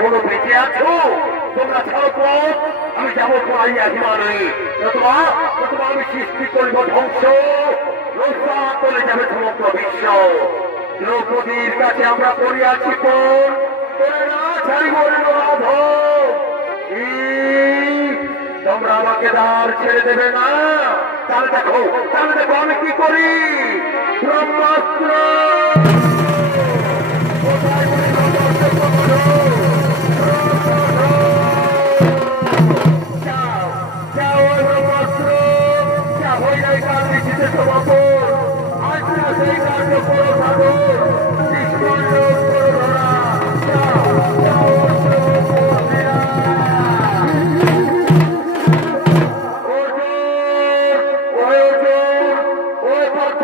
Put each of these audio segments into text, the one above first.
বলো বেঁচে আছো? তোমরা ছাড়ো পথ আমি যাব তোমারই অভিমানে নতুবা নতুবা আমি সৃষ্টি করব ধ্বংস। রোজা চলে যাবে সমগ্র বিশ্ব। দ্রৌপদীর কাছে আমরা পড়ে আছি পর তোরে না ছাড়িব রাধ তোমরা আমাকে দাঁড় ছেড়ে দেবে না। তাহলে দেখো তাহলে দেখো আমি কি করি? ব্রহ্মাস্ত্র।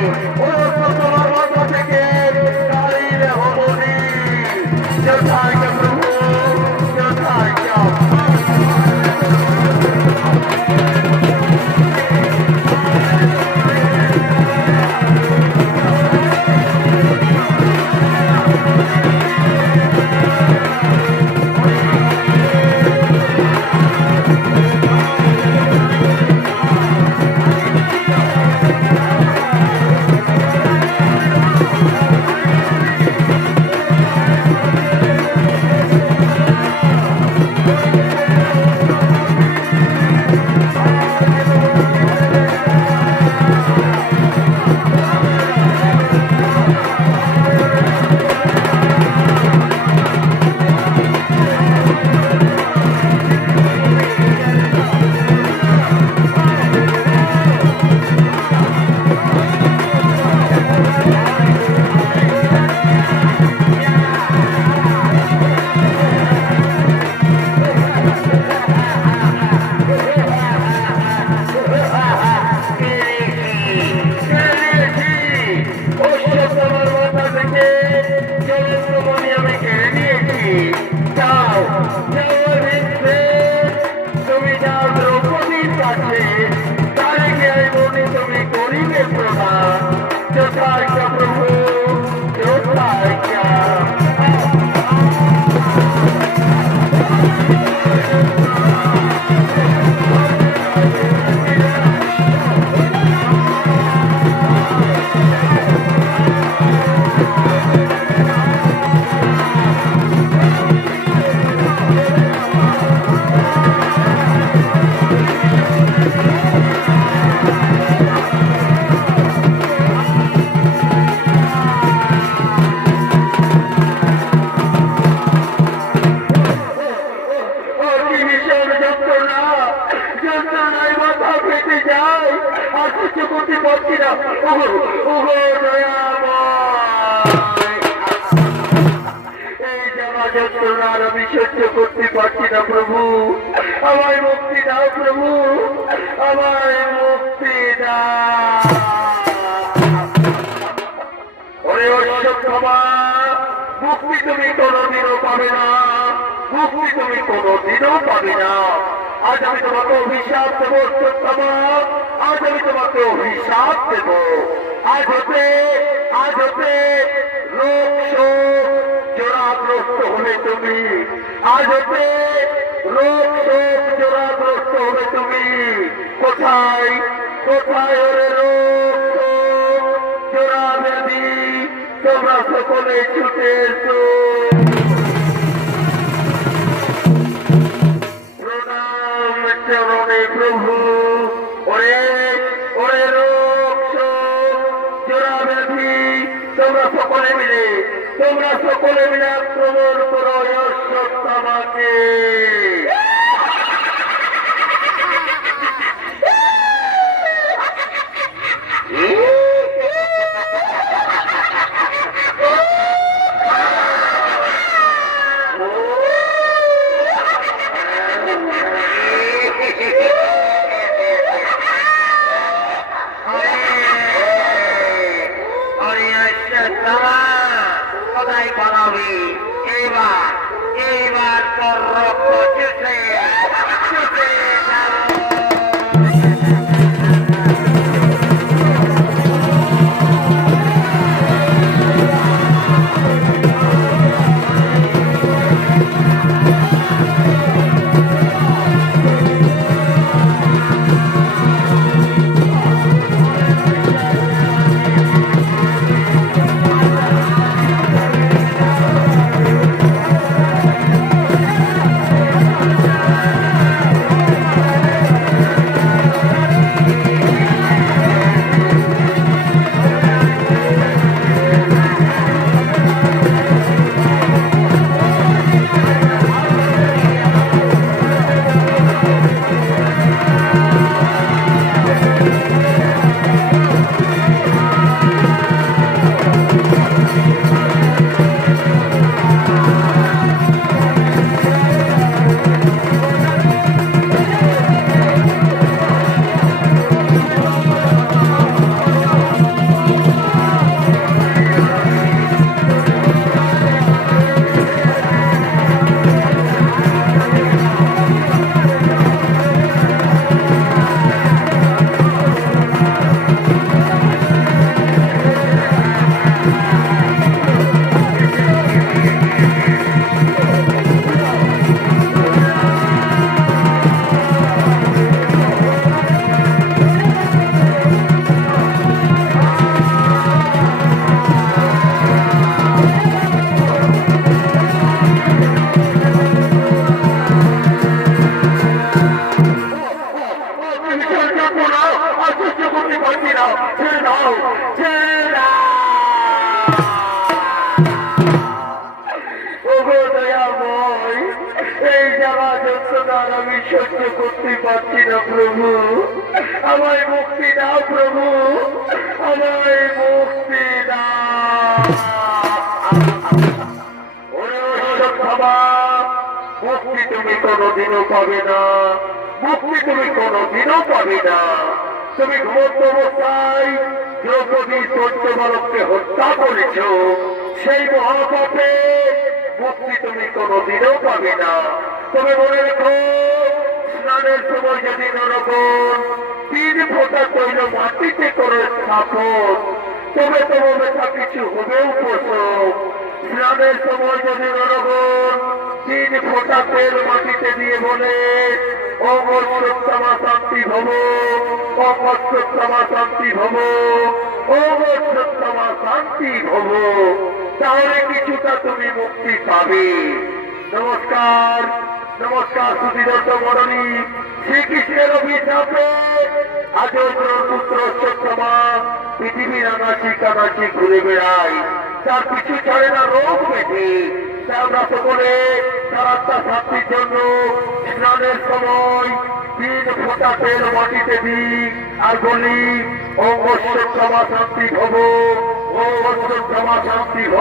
Ô, জ্বালা যন্ত্রণার আমি সহ্য করতে পারছি না, প্রভু। আমায় মুক্তি দাও, প্রভু। আমায় মুক্তি দাও। মুক্তি তুমি কোনোদিনও পাবে না। মুক্তি তুমি কোনোদিনও পাবে না। আজ আমি তোমাকে অভিশাপ দেবো অশ্বত্থমা আজ আমি তোমাকে অভিশাপ দেব। আজ হতে আজ হতে রোগ শোক জোড়াগ্রস্ত হবে তুমি। আজ হতে রোগ শোক জোড়াগ্রস্ত হবে তুমি। কোথায়? কোথায় ওরে রোগ জোড়া তোমরা সকলে ছুটে এসো। সহ্য করতে পারছি না, প্রভু। আমায় মুক্তি দাও, প্রভু। আমায় মুক্তি মুক্তি তুমি কোনোদিনও পাবে না। মুক্তি তুমি কোনোদিনও পাবে না। তুমি অবস্থায় দ্রৌপদী হত্যা করেছ। সেই মহাপাপে মুক্তি তুমি কোনোদিনও পাবে না। তবে মনে রেখো স্নানের সময় যদি নরকম তিন ফোঁটা তৈল মাটিতে করে স্থাপন। তবে তোমার ব্যথা কিছু হবেও পোষক স্নানের সময় যদি নরগণ তিন ফোঁটা তেল মাটিতে দিয়ে বলে শান্তি ভব অবশ্যত্তমা শান্তি ভব শান্তি ভব। তাহলে কিছুটা তুমি মুক্তি পাবে। নমস্কার। নমস্কার সুধীরত মরণী শ্রীকৃষ্ণের অভিশাপে আজ পুত্র সত্যমা পৃথিবীর আনাচি কানাচি ঘুরে বেড়ায়। তার পিছু ছাড়ে না রোগ বেঁধে। তাই আমরা সকলে তার আত্মা শান্তির জন্য স্নানের সময় তিন ফোটা তেল মাটিতে দিই। আর বলি মৎস্য ক্ষমা শান্তি ভব ক্ষমা শান্তি ও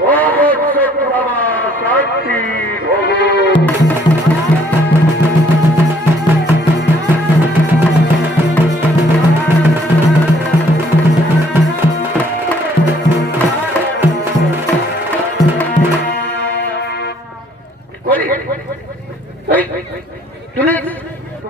মৎস্য ক্ষমা শান্তি ভব